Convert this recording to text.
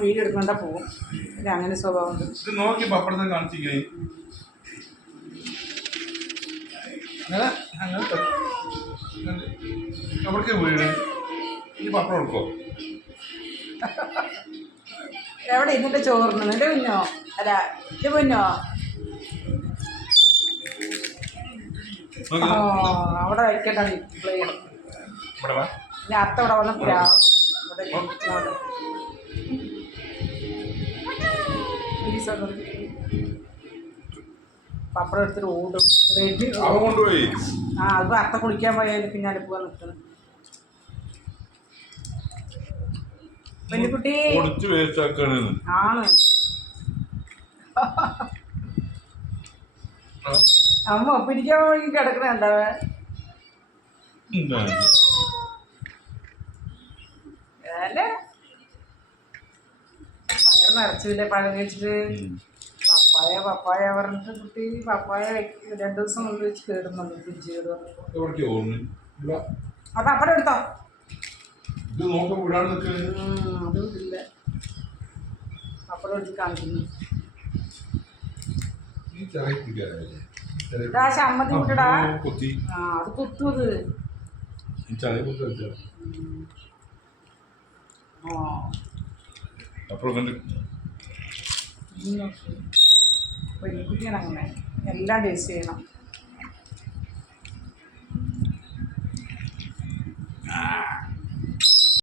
Video എടുക്കണ്ട പോകും ഇത് അങ്ങനെ നോക്കി പപ്പടത്തെ കാണിച്ചിരിക്കണേ. അങ്ങനെ അങ്ങനെ അവിടേക്ക് വീട് ഈ പപ്പടം എടുക്കോ എവിടെ ഇന്നിട്ട് ചോറിന്? നിന്റെ പിന്നോ? അല്ല ഇത് പിന്നോ? ഓ അവിടെ കഴിക്കട്ടെ പ്ലെയിൻ ഇവിടെ വാ ഇനി അത്ത ഇവിടെ വന്ന് പ്രാവും. പപ്പടം എടുത്തിട്ട് ഓടും റെഡി. കൊണ്ടുപോയി. ആ അത് അത്ത കുളിക്കാൻ പോയാലും പിന്നാലെ പോകാൻ നിൽക്കുന്നു. പെൺകുട്ടി ആണ്. അമ്മ പിടിക്കാൻ പോയി കിടക്കണുണ്ടാവേ അല്ലേ വയറ് നിറച്ചില്ലേ പഴം കഴിച്ചിട്ട് പപ്പായ പപ്പായ പറഞ്ഞിട്ട് കുട്ടി പപ്പായ രണ്ടു ദിവസം കൊണ്ട് വെച്ച് കേടുന്നുണ്ട് ഇവിടെ. ആ പപ്പടം എടുത്തോ? ഇത് അതും ഇല്ല. എടുത്ത് കാണിക്കുന്നു. ചമ്മന്തി വിട്ടടാ ആ, അത് കുത്തും അത്. കുത്തി ആ. അങ്ങനെ എല്ലാം ടേസ്റ്റ് ചെയ്യണം.